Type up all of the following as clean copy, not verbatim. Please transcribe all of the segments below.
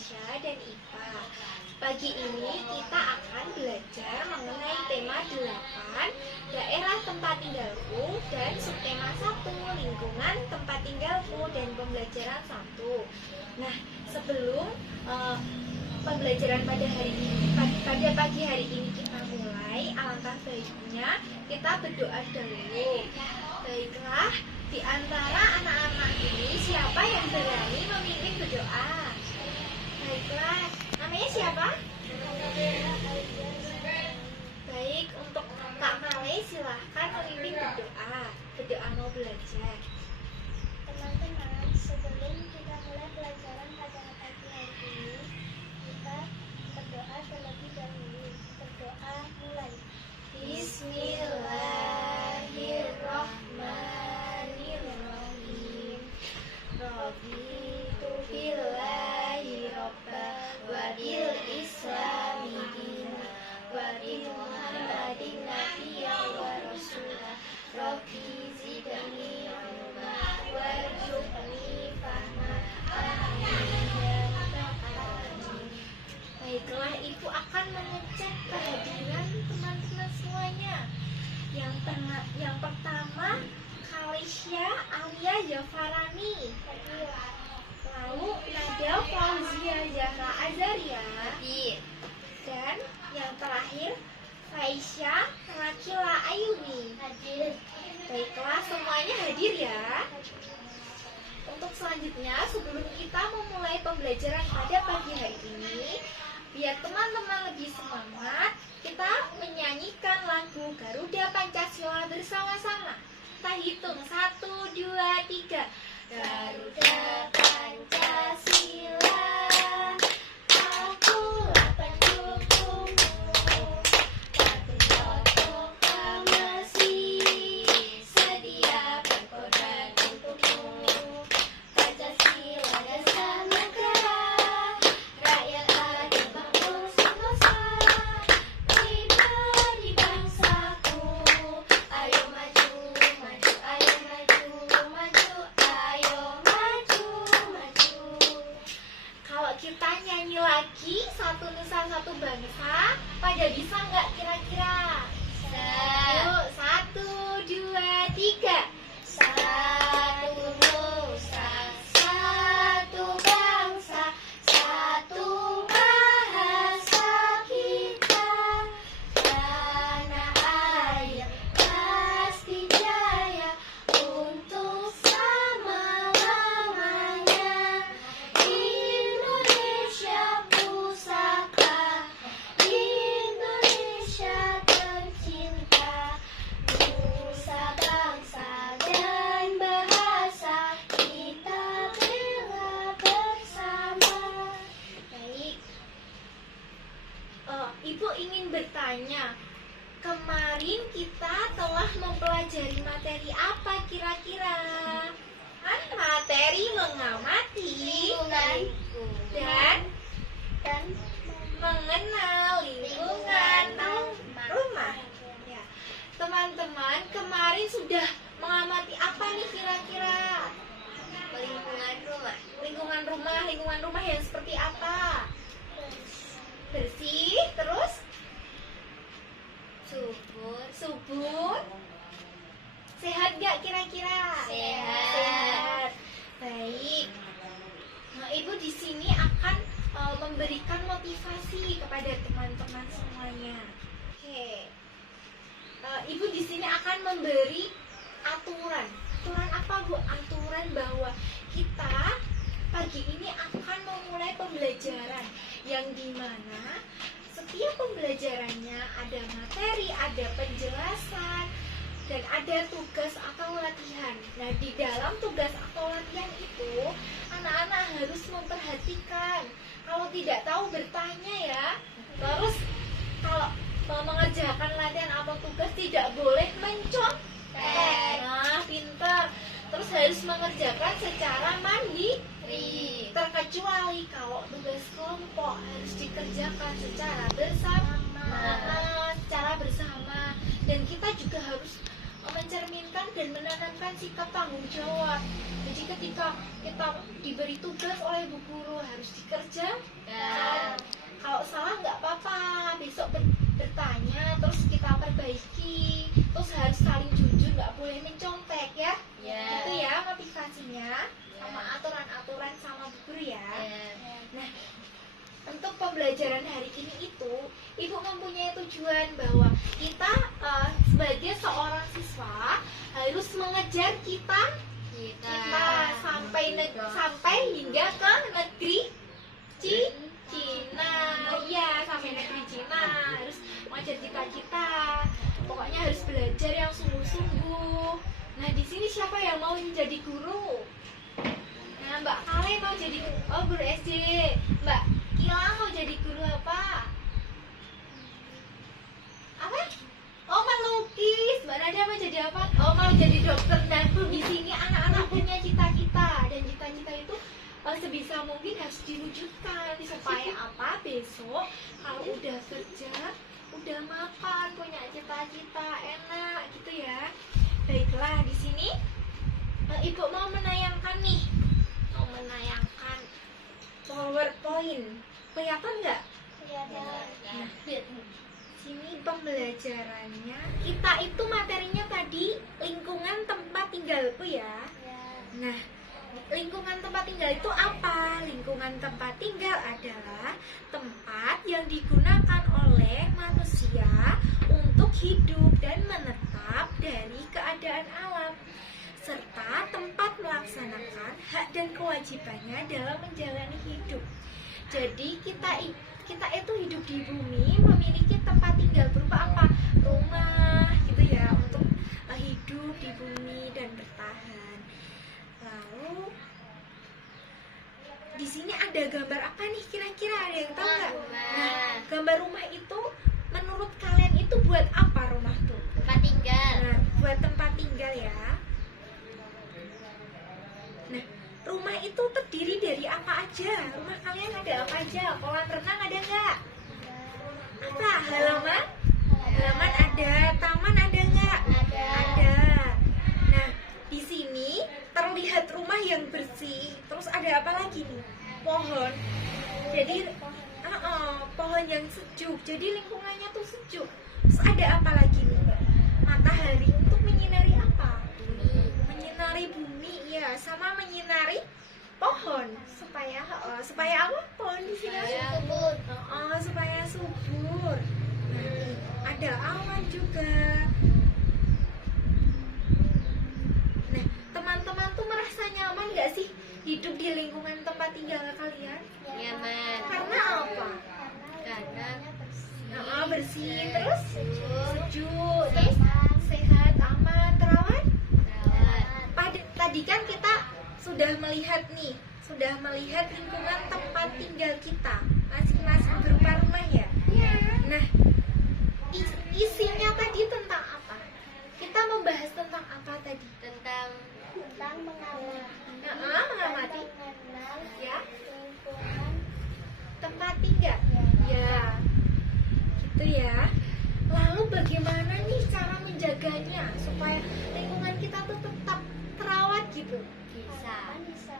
Indonesia dan IPA. Pagi ini kita akan belajar mengenai tema 8, daerah tempat tinggalku, dan subtema 1, lingkungan tempat tinggalku, dan pembelajaran 1. Nah, sebelum pembelajaran pada pagi hari ini kita mulai, alangkah baiknya kita berdoa dulu. Baiklah, di antara anak-anak ini siapa yang berani memimpin berdoa? Baiklah, namanya siapa? Baik, untuk Kak Male silahkan memimpin berdoa. Berdoa mau belajar. Teman-teman, sebelum kita mulai pelajaran pada pagi hari ini, kita berdoa terlebih dahulu. Berdoa mulai. Bismillahirrahmanirrahim. Raditu billahi robba wa bil islami dina wa bi Muhammadin nabiyya wa rasulah. Rabbi zidni ilma warzuqni fahma. Baiklah, Ibu akan mengecek kehadiran teman-teman semuanya. Yang pertama, Kalisya Alia Jafarani. Lalu Nadia Fauzia Zahra Azaria. Dan yang terakhir, Faisya Rakila Ayuni. Baiklah, semuanya hadir ya. Untuk selanjutnya, sebelum kita memulai pembelajaran pada pagi hari ini, biar teman-teman lebih semangat, kita menyanyikan lagu Garuda Pancasila bersama-sama. Kita hitung 1, 2, 3. Garuda Pancasila, akulah pendukungmu, patriot proklamasi, sedia berkorban untukmu. Pancasila dasar negara, rakyat adil bangun sentosa, pribadi bangsaku. Ayo maju, maju, ayo maju, maju, ayo maju, maju. Kalau kita nyanyi lagi Satu Nusa Satu Bangsa, pada bisa nggak kira-kira? Yuk, 1, 2, 3. Satu Nusa, satu bangsa, satu bahasa kita. Tanah air pasti jaya untuk selama-lamanya. Indonesia pusaka, Indonesia tercinta, nusa bangsa dan bahasa kita bela bersama. Baik, Ibu ingin bertanya, kemarin kita telah mempelajari materi apa kira-kira? Materi mengamati dan mengenal lingkungan rumah. Ya. Teman-teman, kemarin sudah mengamati apa nih kira-kira? Lingkungan rumah yang seperti apa? Bersih, terus subur. Sehat gak kira-kira? Sehat. Baik. Nah, Ibu di sini akan memberikan motivasi kepada teman-teman semuanya. Oke. Ibu di sini akan memberi aturan. Aturan apa, Bu? Aturan bahwa kita pagi ini akan memulai pembelajaran yang dimana setiap pembelajarannya ada materi, ada penjelasan, dan ada tugas atau latihan. Nah, di dalam tugas atau latihan itu, anak-anak harus memperhatikan. Kalau tidak tahu bertanya ya. Terus kalau mengerjakan latihan atau tugas tidak boleh mencontek. Nah, pintar. Terus harus mengerjakan secara mandiri. Terkecuali kalau tugas kelompok harus dikerjakan secara bersama. Dan kita juga harus mencerminkan dan menanamkan sikap tanggung jawab. Jadi ketika kita diberi tugas oleh bu guru harus dikerjakan. Kalau salah nggak apa-apa, besok bertanya, terus kita perbaiki, terus harus saling jujur, nggak boleh mencontek ya. Itu ya motivasinya, sama aturan-aturan sama bu guru ya. Nah, untuk pembelajaran hari ini itu, Ibu mempunyai tujuan bahwa kita sebagai seorang siswa harus mengejar kita sampai hingga ke negeri Cina. Ya, sampai negeri Cina harus mengejar cita-cita. Pokoknya harus belajar yang sungguh-sungguh. Nah, di sini siapa yang mau jadi guru? Nah, Mbak Kale mau jadi guru SD. Mbak Kila mau jadi guru apa? Apa? Oh, melukis. Mbak Nadia mau jadi apa? Oh, mau jadi dokter. Nah, di sini anak-anak punya cita-cita, dan cita-cita itu sebisa mungkin harus diwujudkan supaya apa? Besok kalau udah kerja, udah makan, punya cita-cita enak gitu ya. Baiklah, di sini Ibu mau menayangkan nih. Mau menayangkan PowerPoint. Kelihatan nggak? Nah, lihat sini pembelajarannya. Kita itu materinya tadi lingkungan tempat tinggalku ya. Nah, lingkungan tempat tinggal itu apa? Lingkungan tempat tinggal adalah tempat yang digunakan oleh manusia untuk hidup dan menetap dari keadaan alam, serta tempat melaksanakan hak dan kewajibannya dalam menjalani hidup. Jadi kita itu hidup di bumi memiliki tempat tinggal berupa apa? Rumah gitu ya, untuk hidup di bumi dan bertahan. Lalu di sini ada gambar apa nih kira-kira, ada yang tahu nggak? Nah, gambar rumah itu menurut kalian itu buat apa rumah tuh? Tempat tinggal. Nah, buat tempat tinggal ya. Nah, rumah itu terdiri dari apa aja? Rumah kalian ada apa aja? Kolam renang ada nggak? Apa? Halaman? Halaman ada. Taman ada nggak? Ada. Nah, di sini terlihat rumah yang bersih. Terus ada apa lagi nih? Pohon. Jadi pohon yang sejuk. Jadi lingkungannya tuh sejuk. Terus ada apa lagi nih? Matahari untuk menyinari apa? Menyinari bumi ya, sama menyinari pohon supaya apa? Pohon di sini supaya subur. Nah, ada awan juga. Nah, teman-teman tuh merasa nyaman nggak sih hidup di lingkungan tempat tinggal kalian? Nyaman. Karena apa? Karena bersih, terus sejuk, terus sehat, aman, terawat. Tadi kan kita sudah melihat lingkungan tempat tinggal kita masing-masing berupa rumah ya. Nah, isinya tadi tentang apa? Kita membahas tentang apa tadi? Tentang Mengamati mengenal ya lingkungan tempat tinggal. Ya, gitu ya. Lalu bagaimana nih cara menjaganya supaya lingkungan kita tuh tetap terawat gitu? bisa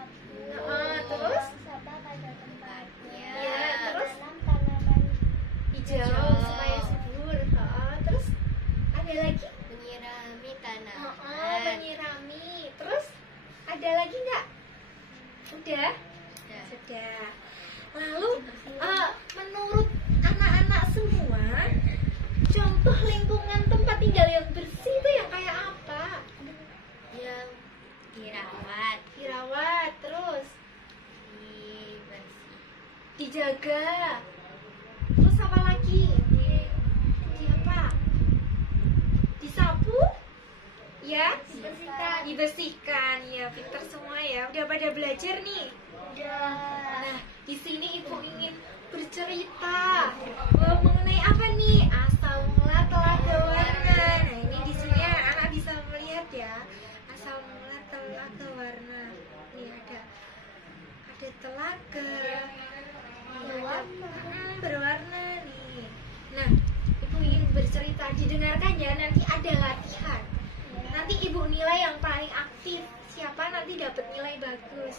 Terus sampah pada tempatnya. Ya, terus tanaman hijau supaya subur. Terus ada lagi? menyirami tanaman. Menyirami. Terus ada lagi nggak? Sudah? Sudah. Lalu menurut anak-anak semua, contoh lingkungan tempat tinggal yang bersih itu yang kayak apa? Yang dirawat, Terus dibersih, dijaga. Terus apa lagi? Di apa? Disapu? Ya? Dibersihkan. Ya, pinter semua ya. Udah pada belajar nih? Nah, di sini Ibu ingin bercerita mengenai apa nih? Asal mula telaga warna. Nah, ini di sini anak bisa melihat ya. Asal mula telaga warna. Nih ada telaga. Berwarna nih. Nah, Ibu ingin bercerita, didengarkan ya, nanti ada latihan. nilai yang paling aktif. Siapa nanti dapat nilai bagus.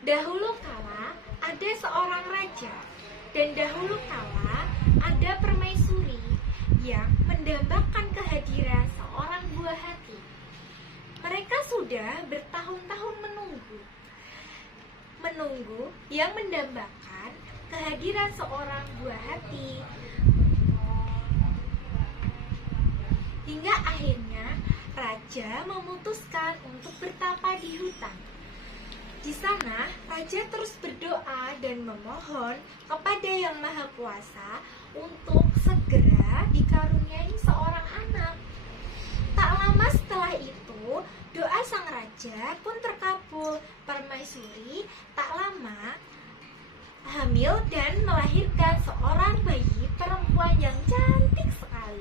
Dahulu kala ada seorang raja, dan dahulu kala ada permaisuri yang mendambakan kehadiran seorang buah hati. Mereka sudah bertahun-tahun menunggu yang mendambakan kehadiran seorang buah hati. Hingga akhirnya raja memutuskan untuk bertapa di hutan. Di sana, raja terus berdoa dan memohon kepada Yang Maha Kuasa untuk segera dikaruniai seorang anak. Tak lama setelah itu, doa sang raja pun terkabul. Permaisuri tak lama hamil dan melahirkan seorang bayi perempuan yang cantik sekali.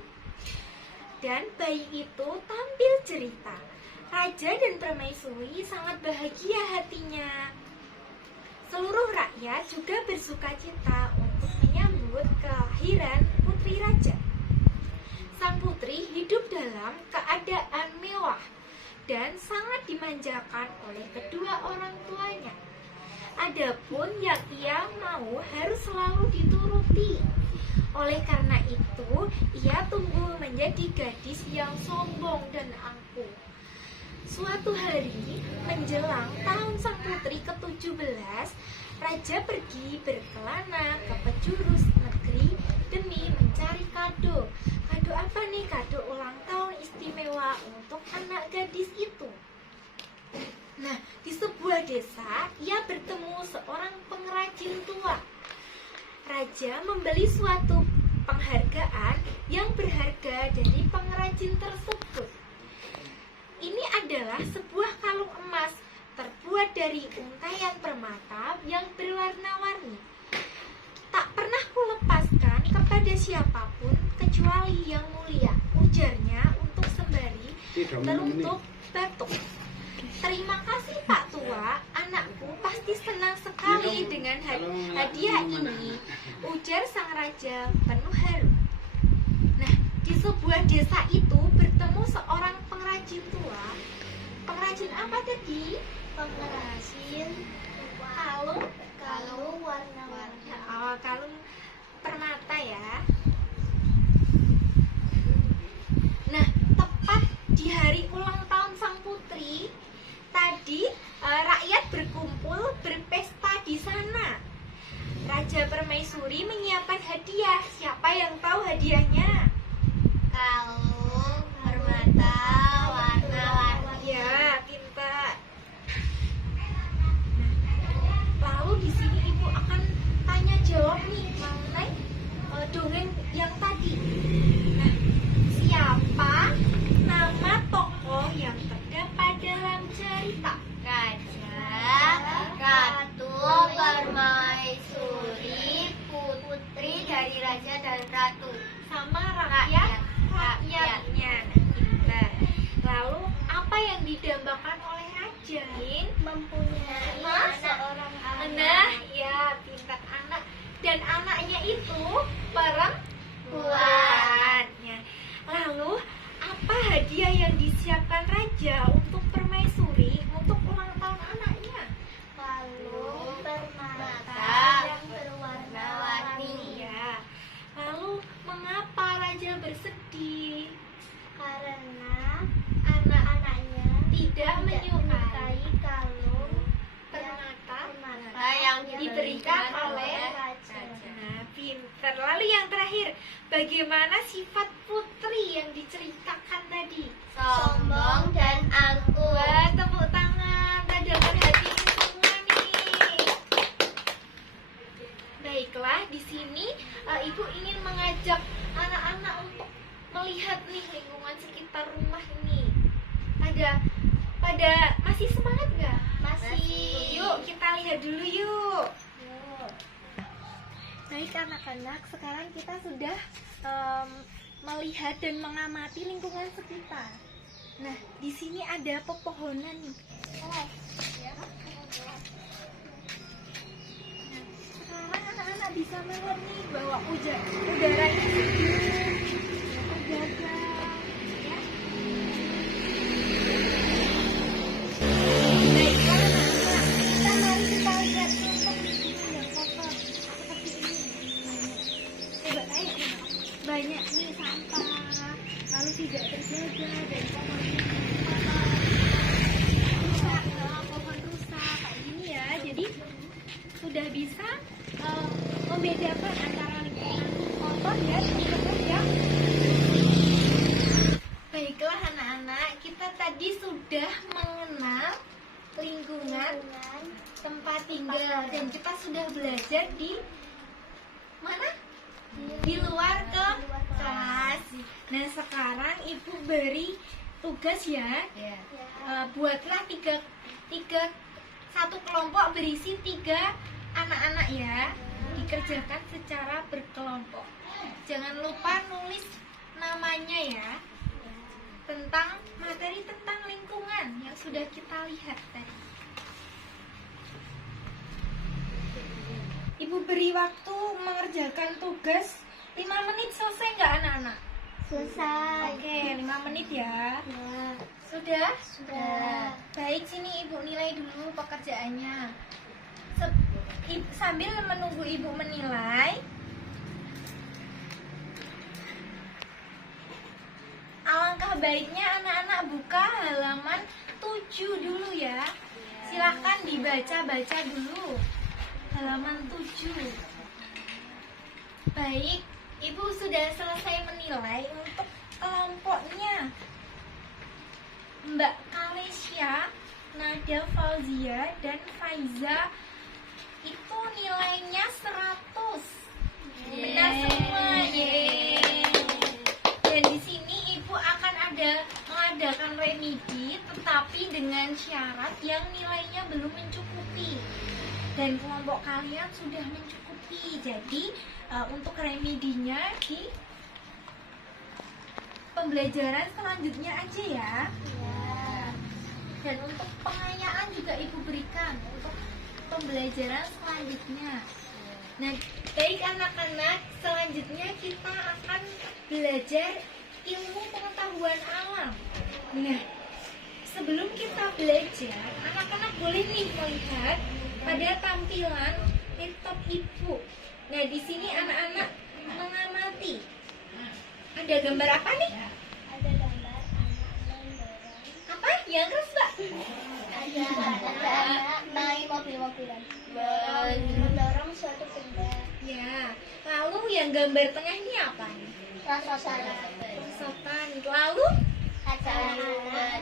Dan bayi itu tampil cerita. Raja dan permaisuri sangat bahagia hatinya. Seluruh rakyat juga bersuka cita untuk menyambut kelahiran putri raja. Sang putri hidup dalam keadaan mewah dan sangat dimanjakan oleh kedua orang tuanya. Adapun yang ia mau harus selalu dituruti. Oleh karena itu, ia tumbuh menjadi gadis yang sombong dan angkuh. Suatu hari, menjelang tahun sang putri ke-17, raja pergi berkelana ke penjuru negeri demi mencari kado. Kado apa nih? Kado ulang tahun istimewa untuk anak gadis itu. Nah, di sebuah desa, ia bertemu seorang pengrajin tua. Raja membeli suatu penghargaan yang berharga dari pengrajin tersebut. Ini adalah sebuah kalung emas terbuat dari untaian permata yang berwarna-warni. Tak pernah kulepaskan kepada siapapun kecuali yang mulia, ujarnya untuk sembari teruntuk batuk. Terima kasih Pak Tua, anakku pasti senang sekali dengan hadiah ini, ujar sang raja penuh haru. Nah, di sebuah desa itu bertemu seorang pengrajin tua. Pengrajin apa tadi? Pengrajin kalung warna-warni. Oh, kalung permata ya. Nah, tepat di hari ulang tahun sang putri, tadi rakyat berkumpul berpesta di sana. Raja Permaisuri menyiapkan hadiah. Siapa yang tahu hadiahnya? Kalung permata warna-warni. Ya, pintar. Nah, lalu di sini ibu akan tanya jawab nih mengenai dongeng yang tadi. Nah, siapa nama tokoh yang terdapat dalam cerita? Raja, Ratu, Permaisuri, putri dari raja dan ratu, Sama rakyatnya. Nah, lalu apa yang didambakan oleh raja? mempunyai seorang Nah, anak. ya, pintar anak. Dan anaknya itu perempuan. Ya. Lalu apa hadiah yang disiapkan raja untuk permaisuri untuk ulang tahun anaknya? Kalung permata yang berwarna-warni. Ya. Lalu mengapa raja bersedih? Karena Anak-anaknya tidak menyukai menyukai kalung permata yang diberikan oleh raja. Nah, pinter. Lalu yang terakhir, bagaimana sifat putri yang diceritakan tadi? Sombong dan angkuh. Wah, tepuk tangan. Tanda perhatian semua nih. Baiklah, di sini ibu ingin mengajak anak-anak untuk melihat nih lingkungan sekitar rumah ini. Pada masih semangat nggak? Masih. Yuk kita lihat dulu yuk. Baik anak-anak, sekarang kita sudah melihat dan mengamati lingkungan sekitar. Nah, di sini ada pepohonan nih. Nah, sekarang anak-anak bisa melihat nih bahwa udaranya sejuk, terjaga, ya. sudah bisa membedakan antara lingkungan kotor dan lingkungan yang baiklah anak-anak, kita tadi sudah mengenal lingkungan tempat tinggal dan kita sudah belajar di mana? Di luar kelas. Nah sekarang ibu beri tugas ya, buatlah satu kelompok berisi 3 anak-anak ya, dikerjakan secara berkelompok. Jangan lupa nulis namanya ya, tentang materi tentang lingkungan yang sudah kita lihat tadi. Ibu beri waktu mengerjakan tugas 5 menit, selesai nggak anak-anak? Selesai. Oke, 5 menit ya. Ya. Sudah? Sudah. Baik, sini ibu nilai dulu pekerjaannya. Sambil menunggu ibu menilai, alangkah baiknya anak-anak buka halaman 7 dulu ya. Silahkan dibaca-baca dulu halaman 7. Baik, ibu sudah selesai menilai untuk kelompoknya. Mbak Kalesia, Nada Fauzia, dan Faiza itu nilainya 100. Benar semua. Yeay. Dan di sini ibu akan mengadakan remedi, tetapi dengan syarat yang nilainya belum mencukupi. Dan kelompok kalian sudah mencukupi. Jadi untuk remedinya di pembelajaran selanjutnya aja ya. Dan untuk pengayaan juga ibu berikan untuk pembelajaran selanjutnya. Nah, baik anak-anak, selanjutnya kita akan belajar ilmu pengetahuan alam. Nah, sebelum kita belajar, anak-anak boleh nih melihat pada tampilan laptop ibu. Nah, di sini anak-anak mengamati. Ada gambar apa nih? Ada gambar anak mendorong. Apa? Yang keras, Mbak? Ada anak naik mobil-mobilan. Mendorong suatu benda. Ya. Lalu yang gambar tengah ini apa nih? Rasosan. Sopan. Lalu Ada ayunan.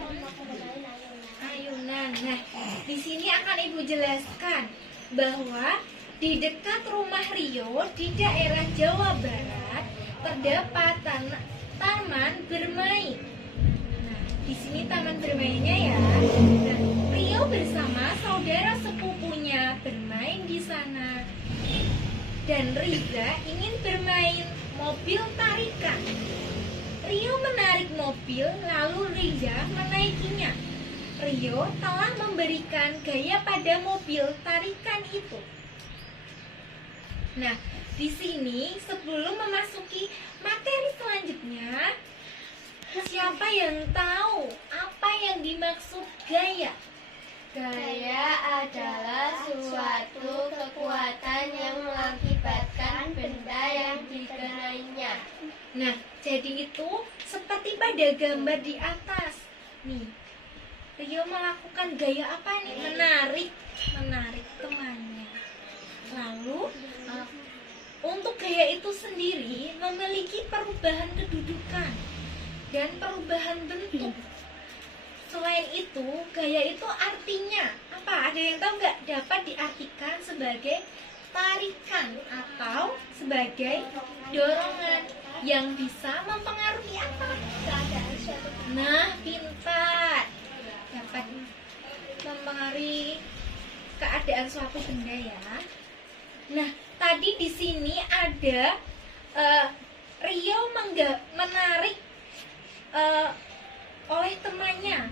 ayunan. Nah, di sini akan ibu jelaskan bahwa di dekat rumah Rio di daerah Jawa Barat terdapat taman bermain. Nah, di sini taman bermainnya ya. Nah, Rio bersama saudara sepupunya bermain di sana. Dan Riza ingin bermain mobil tarikan. Rio menarik mobil, lalu Riza menaikinya. Rio telah memberikan gaya pada mobil tarikan itu. Nah, di sini sebelum memasuki materi selanjutnya, siapa yang tahu apa yang dimaksud gaya? Gaya adalah suatu kekuatan yang mengakibatkan benda yang dikenainya. Nah, jadi itu seperti pada gambar di atas. Nih, Rio melakukan gaya apa nih? Menarik temannya. Lalu, untuk gaya itu sendiri memiliki perubahan kedudukan dan perubahan bentuk. Selain itu, gaya itu artinya apa? Ada yang tahu nggak? Dapat diartikan sebagai tarikan atau sebagai dorongan yang bisa mempengaruhi apa? Keadaan suatu Nah, pintar. Dapat mempengaruhi keadaan suatu benda ya. Nah, tadi di sini ada Rio menarik oleh temannya,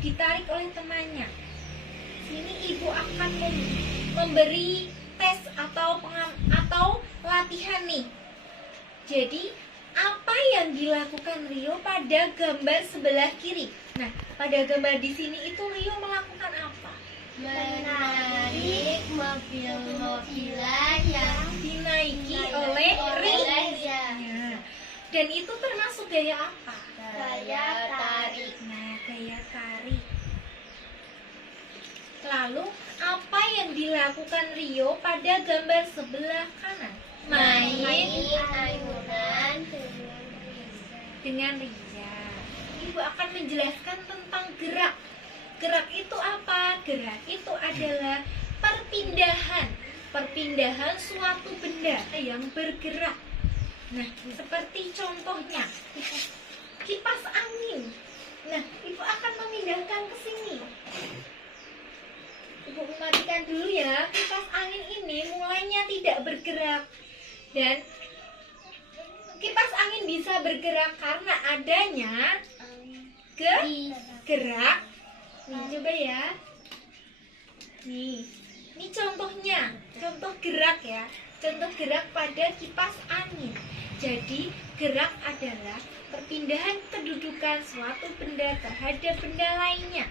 ditarik oleh temannya. Sini ibu akan memberi tes atau latihan nih. Jadi apa yang dilakukan Rio pada gambar sebelah kiri? Nah, pada gambar di sini itu Rio melakukan apa? menarik mobil-mobilan yang Dinaiki oleh Rio. Riza. Nah, dan itu termasuk gaya apa? Gaya tarik. Nah, gaya tarik. Lalu apa yang dilakukan Rio pada gambar sebelah kanan? Main ayunan dengan Ria. Ibu akan menjelaskan tentang gerak. Gerak itu apa? Gerak itu adalah perpindahan. Perpindahan suatu benda yang bergerak. Nah, seperti contohnya kipas angin. Nah, ibu akan memindahkan ke sini. Ibu matikan dulu ya. Kipas angin ini mulainya tidak bergerak. Dan kipas angin bisa bergerak karena adanya gerak. Nih, coba ya. Nih, ini contohnya. Contoh gerak ya. Contoh gerak pada kipas angin. Jadi, gerak adalah perpindahan kedudukan suatu benda terhadap benda lainnya.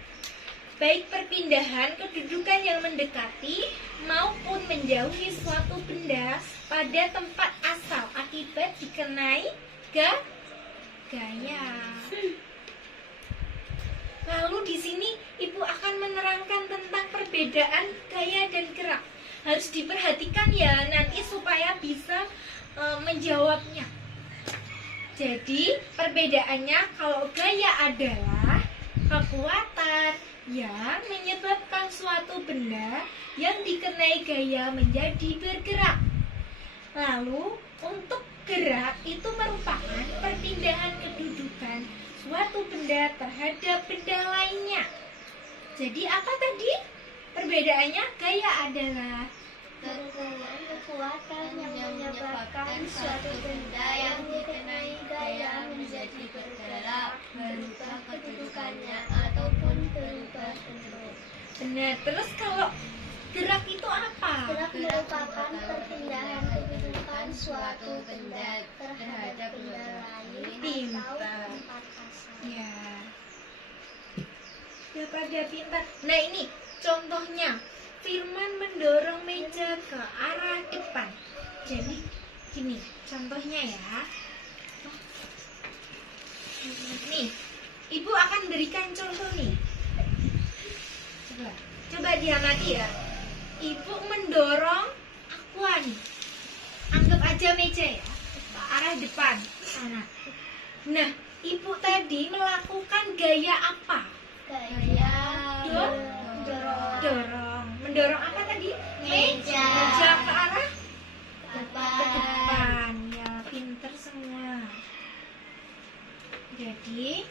Baik perpindahan kedudukan yang mendekati maupun menjauhi suatu benda pada tempat asal akibat dikenai gaya. Lalu di sini ibu akan menerangkan tentang perbedaan gaya dan gerak. Harus diperhatikan ya nanti supaya bisa menjawabnya. Jadi perbedaannya kalau gaya adalah kekuatan yang menyebabkan suatu benda yang dikenai gaya menjadi bergerak. Lalu untuk gerak itu merupakan perpindahan kedudukan suatu benda terhadap benda lainnya. Jadi apa tadi? Perbedaannya gaya adalah kekuatan yang menyebabkan suatu benda yang dikenai gaya menjadi bergerak, berubah kedudukannya ataupun berubah bentuk. benar. Terus kalau gerak itu apa? Gerak merupakan perpindahan kedudukan suatu benda terhadap benda lain atau tempat asal. Ya. Ya pada pintar. Nah ini contohnya. Firman mendorong meja ke arah depan. Jadi gini contohnya ya. Nih, ibu akan berikan contoh nih. Coba diamati ya. Ibu mendorong aqua nih. Anggap aja meja ya, ke arah depan sana. Nah, ibu tadi melakukan gaya apa? Gaya Dorong. Mendorong apa tadi? Meja. Meja ke arah depan. depan. Ya, pinter semua. Jadi,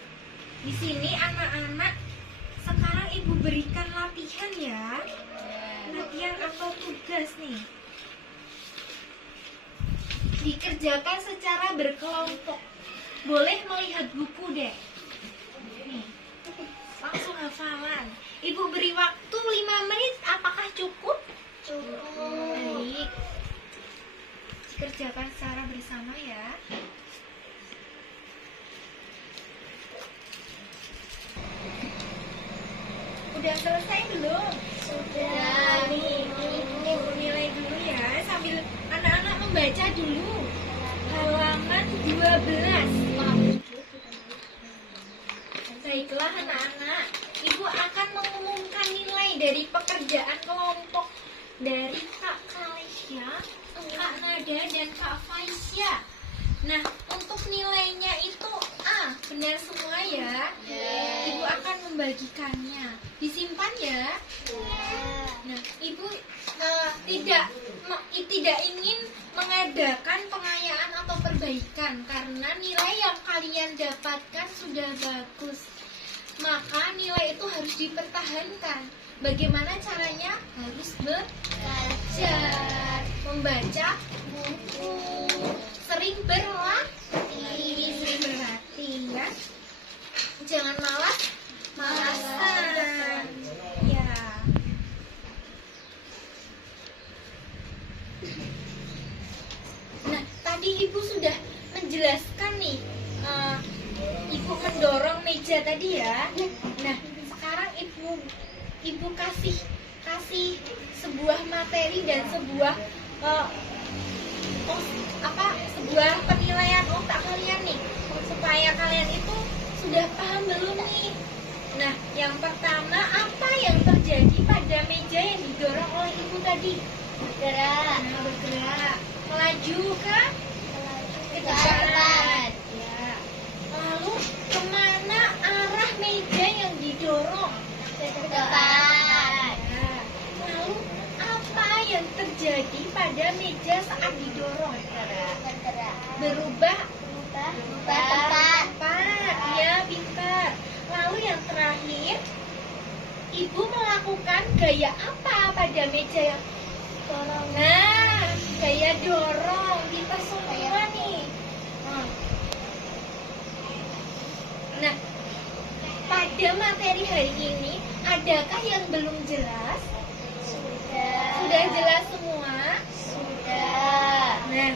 di sini anak-anak sekarang ibu berikan latihan ya. Latihan atau tugas nih. Dikerjakan secara berkelompok. Boleh melihat buku deh. Nih, langsung hafalan. Ibu beri waktu 5 menit, apakah cukup? Cukup. Baik. Dikerjakan secara bersama ya. Udah selesai belum? Sudah. Nih, ibu nilai dulu ya sambil anak-anak membaca dulu. Halaman 12. Baiklah anak-anak, ibu akan mengumumkan nilai dari pekerjaan kelompok dari Kak Kalisya, Kak Nada, dan Kak Faisya. Nah, untuk nilainya itu A, benar semua ya. Ibu akan membagikannya. Disimpan ya. Nah, ibu tidak ingin mengadakan pengayaan atau perbaikan karena nilai yang kalian dapatkan sudah bagus. Maka nilai itu harus dipertahankan. Bagaimana caranya? Harus belajar, membaca buku, sering berlatih ya. Jangan malas-malasan. Ya. Nah, tadi ibu sudah menjelaskan nih. Ibu mendorong meja tadi ya. Nah, sekarang ibu kasih sebuah materi dan sebuah sebuah penilaian otak kalian nih, supaya kalian itu sudah paham belum nih. Nah, yang pertama, apa yang terjadi pada meja yang didorong oleh ibu tadi? Bergerak. Nah, bergerak. Melaju ke Melaju ke ke depan. depan. Ya. Lalu kemana arah meja yang didorong? Ke depan. Ya. Lalu apa yang terjadi pada meja saat didorong? Bergerak. Berubah Berubah tempat. tempat. Ya, pintar. Lalu yang terakhir, ibu melakukan gaya apa pada meja yang Dorong. Nah, gaya dorong kita semua nih. Nah, pada materi hari ini, adakah yang belum jelas? Sudah. Sudah jelas semua? Sudah. Nah,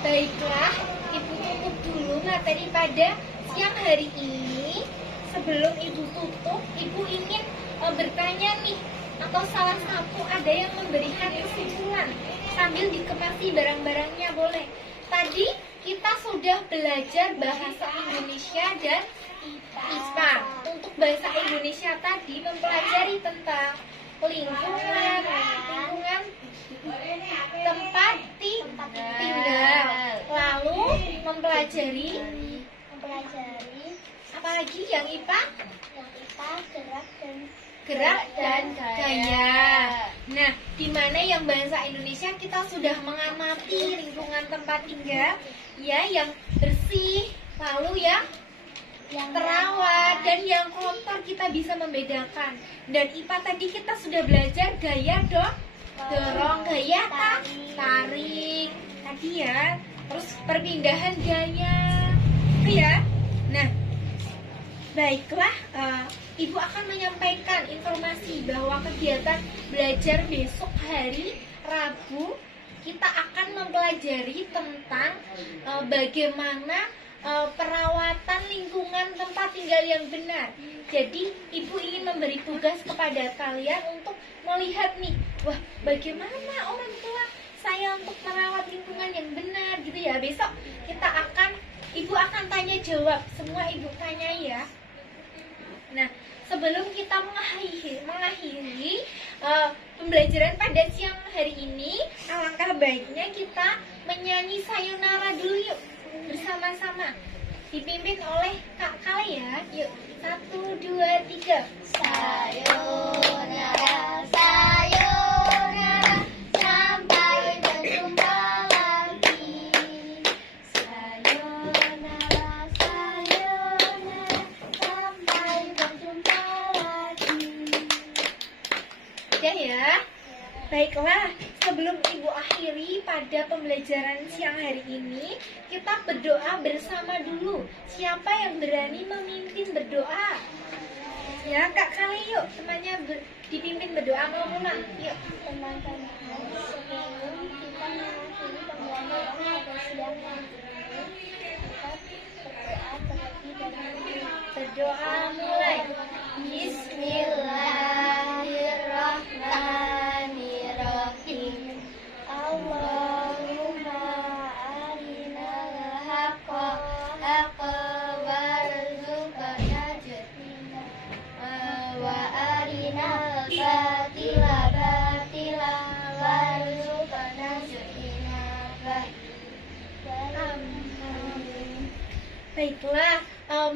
baiklah, ibu tutup dulu materi pada siang hari ini. Sebelum ibu tutup, ibu ingin bertanya nih, atau salah satu ada yang memberikan kesimpulan sambil dikemasi barang-barangnya, boleh. Tadi kita sudah belajar bahasa Indonesia dan IPA. Untuk bahasa Indonesia tadi mempelajari tentang lingkungan tempat tinggal. Lalu mempelajari apa lagi yang IPA? yang kita Gerak dan gaya. Nah, di mana yang bahasa Indonesia kita sudah mengamati lingkungan tempat tinggal, ya, yang bersih, lalu yang terawat dan yang kotor kita bisa membedakan. Dan IPA tadi kita sudah belajar gaya dorong, gaya tarik tadi ya. Terus perpindahan gaya, itu ya. Nah, baiklah, Ibu akan menyampaikan informasi bahwa kegiatan belajar besok hari Rabu kita akan mempelajari tentang bagaimana perawatan lingkungan tempat tinggal yang benar. Jadi ibu ingin memberi tugas kepada kalian untuk melihat nih, wah, bagaimana orang tua saya untuk merawat lingkungan yang benar gitu ya. Besok ibu akan tanya jawab, semua ibu tanya ya. Nah, sebelum kita mengakhiri pembelajaran pada siang hari ini, alangkah baiknya kita menyanyi sayonara dulu yuk, bersama-sama. Dipimpin oleh Kak Kale ya. Yuk, 1, 2, 3. Sayonara, sayonara, sampai berjumpa lagi. Sayonara, sayonara, sampai berjumpa lagi. Udah ya. Baiklah, sebelum ibu akhiri pada pembelajaran siang hari ini, kita berdoa bersama dulu. Siapa yang berani memimpin berdoa? Ya, Kak Kale yuk, temannya dipimpin berdoa, mau pulang. Yuk. Teman-teman, sebelum kita mengakhiri pembelajaran pada siang hari ini, kita berdoa terlebih dahulu. Berdoa mulai. Bismillahirrahmanirrahim. Allahumma arinal haqqa warzuqna ijtinaba wa arinal batila warzuqna ijtinaba. Amin. Baiklah,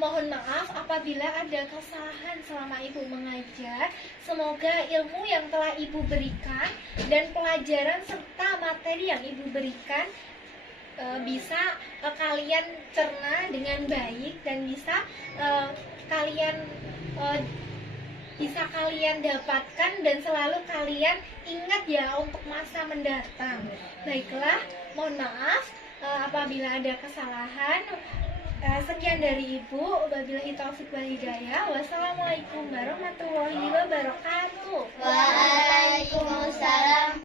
mohon maaf apabila ada kesalahan selama ibu mengajar. Semoga ilmu yang telah ibu berikan dan pelajaran serta materi yang ibu berikan bisa kalian cerna dengan baik dan bisa kalian dapatkan dan selalu kalian ingat ya untuk masa mendatang. Baiklah, mohon maaf apabila ada kesalahan. Sekian dari ibu. Wabillahi taufiq wal hidayah. Wassalamualaikum warahmatullahi wabarakatuh. Waalaikumsalam.